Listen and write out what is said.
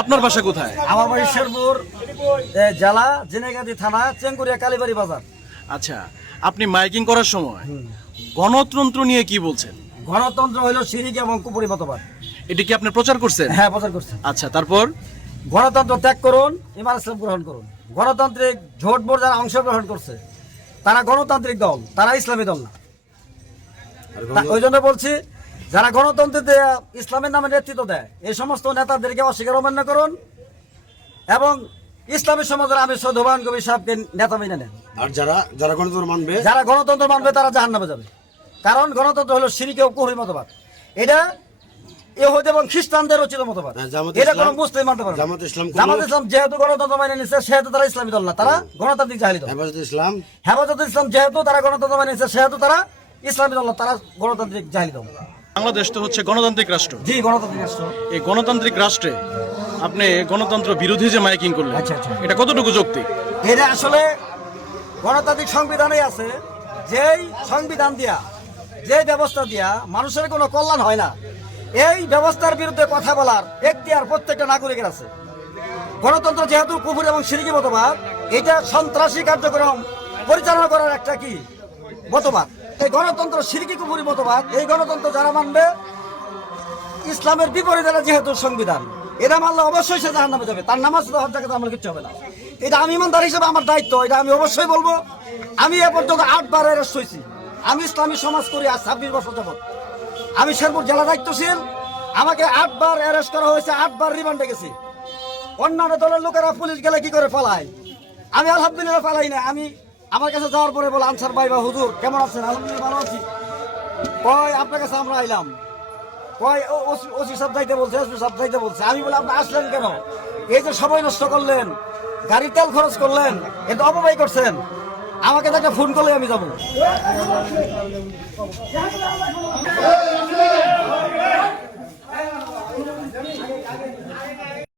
আপনার বাসা কোথায়? আমার বাড়ি শেরপুর জেলা জেনেগাদি থানা চেঙ্গুরিয়া কালীবাড়ি বাজার। আচ্ছা, আপনি মাইকিং করার সময় গণতন্ত্র নিয়ে কি বলছেন? গণতন্ত্র হলো শিরিক এবং কুপুরি মতবাদ। এটা কি আপনি প্রচার করছেন? হ্যাঁ, প্রচার করছে। আচ্ছা, তারপর গণতন্ত্র ত্যাগ করুন, ইমান ইসলাম গ্রহণ করুন। গণতান্ত্রিক ভোট বোর্ড যারা অংশগ্রহণ করছে তারা গণতান্ত্রিক দল, তারা ইসলামী দল না। ওই জন্য বলছি, যারা গণতন্ত্রে ইসলামের নামে নেতৃত্ব দেয় এই সমস্ত নেতাদেরকে অস্বীকার অমান্য করুন এবং ইসলামী সমাজের আমি সৈয়দ হুমায়ুন কবির সাহেবকে নেতা মেনে নেন। আর যারা গণতন্ত্র মানবে তারা জাহান্নামে যাবে, কারণ গণতন্ত্র হলো শিরক ও কুফরি মতবাদ। এটা ইহুদি এবং খ্রিস্টানদের রচিত মতবাদ। এটা কোনো মুসলিম মানতে পারে না। জামাত ইসলাম যেহেতু গণতন্ত্র মেনে নিচ্ছে সেহেতু তারা ইসলামী দল না, তারা গণতান্ত্রিক জাহেলি দল। হেফাজতে ইসলাম যেহেতু তারা গণতন্ত্র মেনে নিচ্ছে সেহেতু তারা ইসলামী দল না, তারা গণতান্ত্রিক জাহেলি দল। বাংলাদেশ তো হচ্ছে গণতান্ত্রিক রাষ্ট্র। জি, গণতান্ত্রিক রাষ্ট্র। এই গণতান্ত্রিক রাষ্ট্রে আপনি গণতন্ত্র বিরোধী যে মাইকিং করলেন, আচ্ছা। এটা কতটুকু যৌক্তিক? এটা আসলে গণতান্ত্রিক সংবিধানেই আছে, যেই সংবিধান দিয়া, যে ব্যবস্থা দিয়া মানুষের কোনো কল্যাণ হয় না, এই ব্যবস্থার বিরুদ্ধে কথা বলার এখতিয়ার প্রত্যেকটা নাগরিকের আছে। গণতন্ত্র যেহেতু কুফর এবং শিরকি মতবাদ, এটা সন্ত্রাসী কার্যক্রম পরিচালনা করার একটা কি মতবাদ। এই গণতন্ত্র শিরকি কুফরি মতবাদ, এই গণতন্ত্র যারা মানবে ইসলামের বিপরীতে যেহেতু সংবিধান, এটা মানলে অবশ্যই সে জাহান্নামে যাবে। তার নামাজ হজ জাকাত আমার কিচ্ছু হবে না। এটা আমি ইমানদার হিসেবে আমার দায়িত্ব, এটা আমি অবশ্যই বলবো। আমি এ পর্যন্ত 8 বার অ্যারেস্ট হয়েছি। আমি ইসলামী সমাজ করি আজ 26 বছর যাবত। আমি শেরপুর জেলা দায়িত্বশীল, আমাকে 8 বার অ্যারেস্ট করা হয়েছে, 8 বার রিমান্ডে গেছি। অন্যান্য দলের লোকেরা পুলিশ গেলে কি করে পালায়, আমি আলহামদুলিল্লাহ পালাই না। আমি আমার কাছে যাওয়ার পরে বলে, আনসার ভাই বা হুজুর কেমন আছেন? আলহামদুলিল্লাহ ভালো আছি। কয় আপনার কাছে আমরা আইলাম, কয় ওসি সাহেব যাইতে বলছে, এসপি সাহেব যাইতে বলছে। আমি বলে আপনি আসলেন কেন? এই যে সময় নষ্ট করলেন, গাড়ি তেল খরচ করলেন, এটা অপব্যয় করছেন, আমাকে একটা ফোন করলে আমি যাবো।